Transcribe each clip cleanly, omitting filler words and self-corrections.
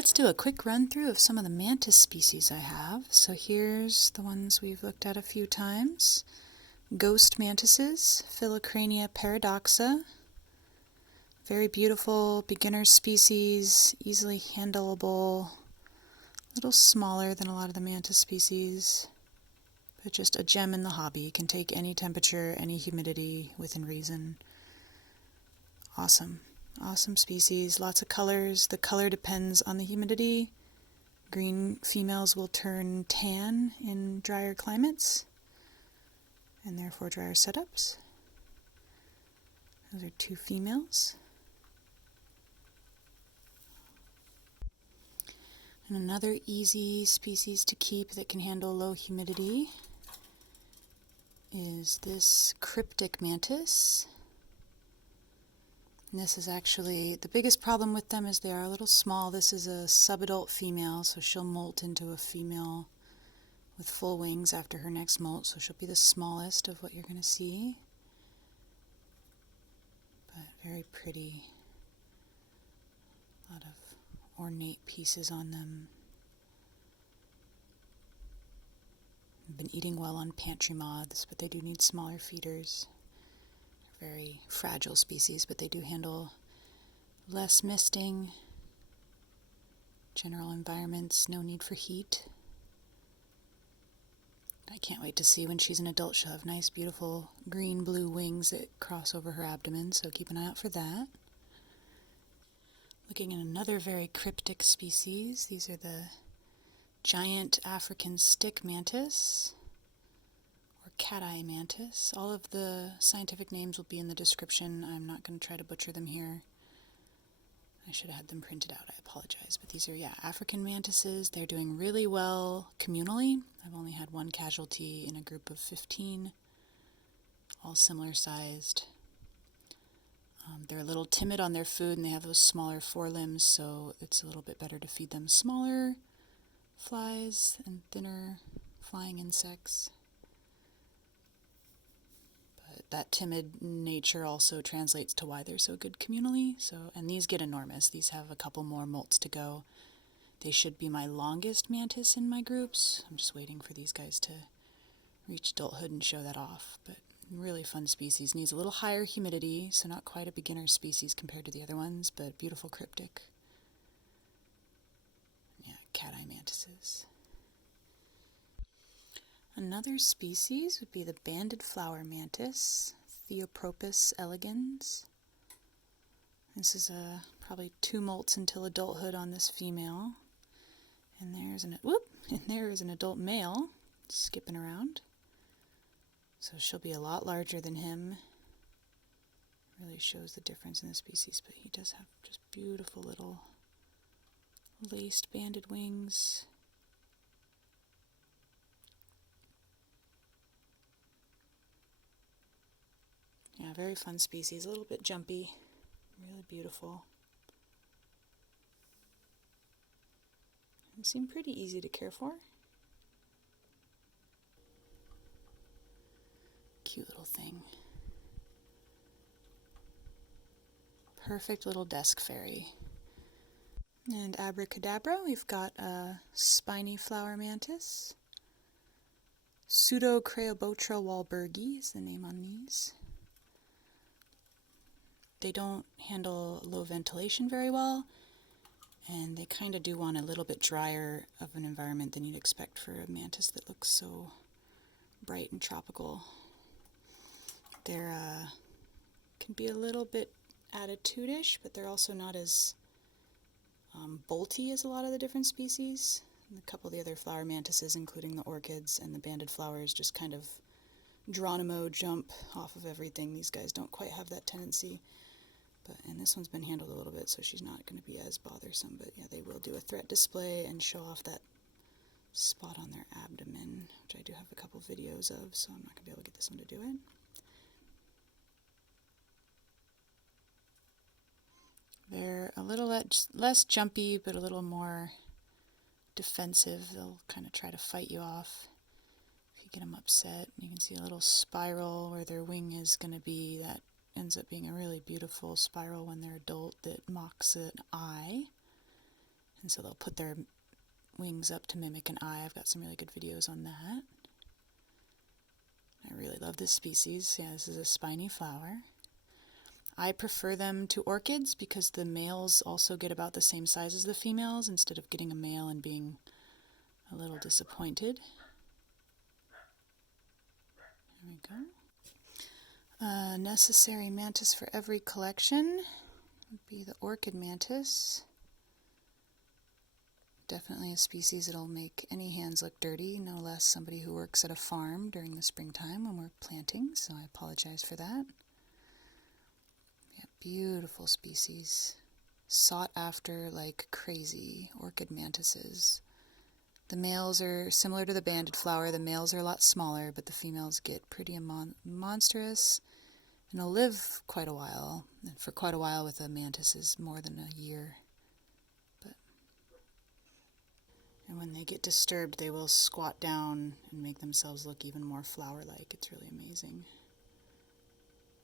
Let's do a quick run through of some of the mantis species I have. So here's the ones we've looked at a few times. Ghost mantises, Phyllocrania paradoxa. Very beautiful beginner species, easily handleable, a little smaller than a lot of the mantis species, but just a gem in the hobby. Can take any temperature, any humidity within reason. Awesome. Awesome species, lots of colors. The color depends on the humidity. Green females will turn tan in drier climates, and therefore drier setups. Those are two females. And another easy species to keep that can handle low humidity is this Cryptic Mantis. And this is actually, the biggest problem with them is they are a little small. This is a subadult female, so she'll molt into a female with full wings after her next molt, so she'll be the smallest of what you're going to see. But very pretty. A lot of ornate pieces on them. I've been eating well on pantry moths, but they do need smaller feeders. Very fragile species, but they do handle less misting, general environments, no need for heat. I can't wait to see when she's an adult. She'll have nice, beautiful green-blue wings that cross over her abdomen, so keep an eye out for that. Looking at another very cryptic species, these are the giant African stick mantis, or cat-eye mantis. All of the scientific names will be in the description. I'm not going to try to butcher them here. I should have had them printed out. I apologize. But these are, African mantises. They're doing really well communally. I've only had one casualty in a group of 15, all similar sized. They're a little timid on their food, and they have those smaller forelimbs, so it's a little bit better to feed them smaller flies and thinner flying insects. That timid nature also translates to why they're so good communally. And these get enormous. These have a couple more molts to go. They should be my longest mantis in my groups. I'm just waiting for these guys to reach adulthood and show that off. But really fun species. Needs a little higher humidity, so not quite a beginner species compared to the other ones, but beautiful cryptic. Cat-eye mantises. Another species would be the banded flower mantis, Theopropus elegans. This is probably 2 molts until adulthood on this female. And there is an adult male skipping around. So she'll be a lot larger than him. Really shows the difference in the species, but he does have just beautiful little laced banded wings. Yeah, very fun species, a little bit jumpy, really beautiful. They seem pretty easy to care for. Cute little thing. Perfect little desk fairy. And abracadabra, we've got a spiny flower mantis. Pseudocreobotra wahlbergii is the name on these. They don't handle low ventilation very well, and they kind of do want a little bit drier of an environment than you'd expect for a mantis that looks so bright and tropical. They're can be a little bit attitude-ish, but they're also not as bolty as a lot of the different species. And a couple of the other flower mantises, including the orchids and the banded flowers, just kind of Geronimo jump off of everything. These guys don't quite have that tendency. And this one's been handled a little bit, so she's not going to be as bothersome. But yeah, they will do a threat display and show off that spot on their abdomen, which I do have a couple videos of, so I'm not going to be able to get this one to do it. They're a little less jumpy, but a little more defensive. They'll kind of try to fight you off if you get them upset. You can see a little spiral where their wing is going to be. That ends up being a really beautiful spiral when they're adult that mocks an eye. And so they'll put their wings up to mimic an eye. I've got some really good videos on that. I really love this species. Yeah, this is a spiny flower. I prefer them to orchids because the males also get about the same size as the females instead of getting a male and being a little disappointed. There we go. Necessary mantis for every collection would be the Orchid Mantis. Definitely a species that'll make any hands look dirty, no less somebody who works at a farm during the springtime when we're planting, so I apologize for that. Yeah, beautiful species. Sought after like crazy, orchid mantises. The males are similar to the banded flower. The males are a lot smaller, but the females get pretty monstrous, and they'll live quite a while. And for quite a while with a mantis is more than a year. And when they get disturbed, they will squat down and make themselves look even more flower-like. It's really amazing.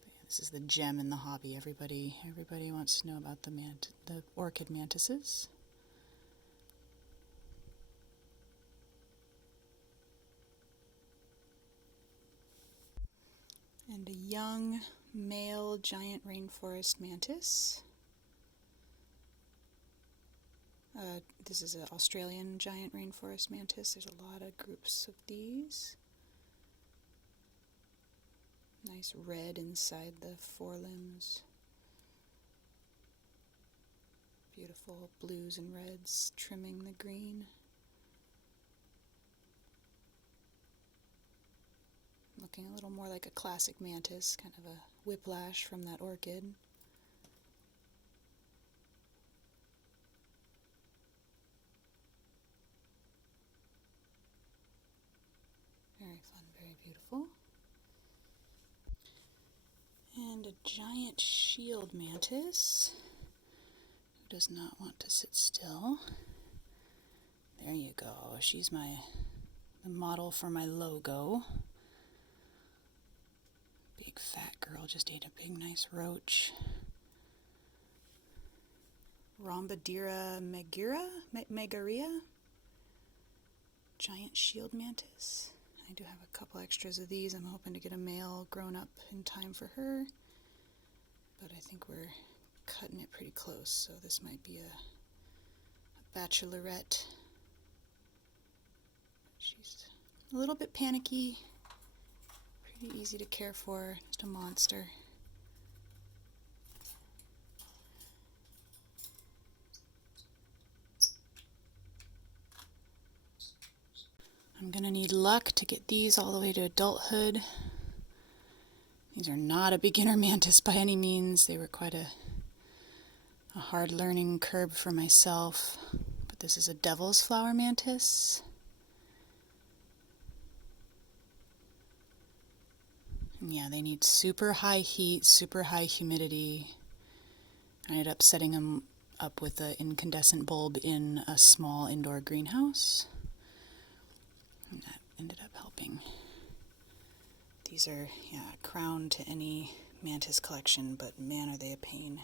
But yeah, this is the gem in the hobby. Everybody wants to know about the orchid mantises. And a young male giant rainforest mantis. This is an Australian giant rainforest mantis. There's a lot of groups of these. Nice red inside the forelimbs. Beautiful blues and reds trimming the green. Looking a little more like a classic mantis, kind of a whiplash from that orchid. Very fun, very beautiful. And a giant shield mantis who does not want to sit still. There you go. She's the model for my logo. Big fat girl just ate a big nice roach. Rhombodera megaera. Giant shield mantis. I do have a couple extras of these. I'm hoping to get a male grown up in time for her, but I think we're cutting it pretty close, so this might be a bachelorette. She's a little bit panicky, pretty easy to care for, just a monster. I'm going to need luck to get these all the way to adulthood. These are not a beginner mantis by any means. They were quite a hard learning curve for myself. But this is a devil's flower mantis. And yeah, they need super high heat, super high humidity. I ended up setting them up with an incandescent bulb in a small indoor greenhouse. And that ended up helping. These are, a crown to any mantis collection, but man, are they a pain.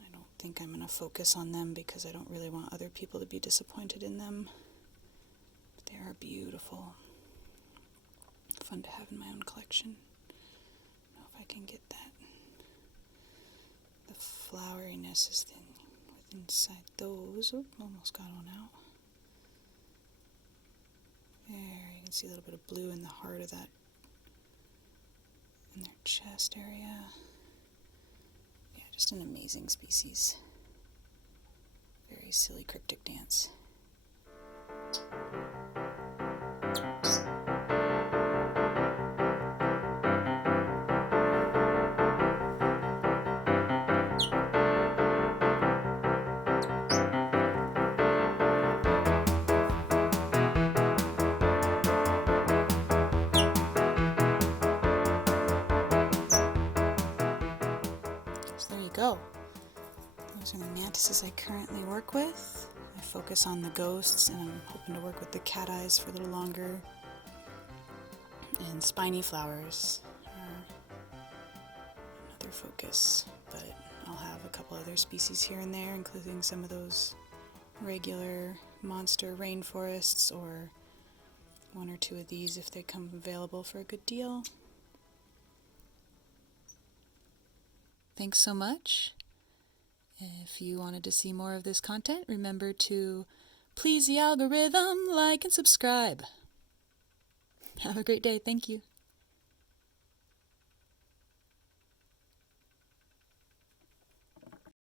I don't think I'm going to focus on them because I don't really want other people to be disappointed in them. But they are beautiful. Fun to have in my own collection. I don't know if I can get that. The floweriness is inside those. Oh, almost got one out. There, you can see a little bit of blue in the heart of that, in their chest area. Yeah, just an amazing species. Very silly cryptic dance. Go. Those are the mantises I currently work with. I focus on the ghosts, and I'm hoping to work with the cat eyes for a little longer. And spiny flowers are another focus, but I'll have a couple other species here and there, including some of those regular monster rainforests, or one or two of these if they come available for a good deal. Thanks so much. If you wanted to see more of this content, remember to please the algorithm, like and subscribe. Have a great day. Thank you.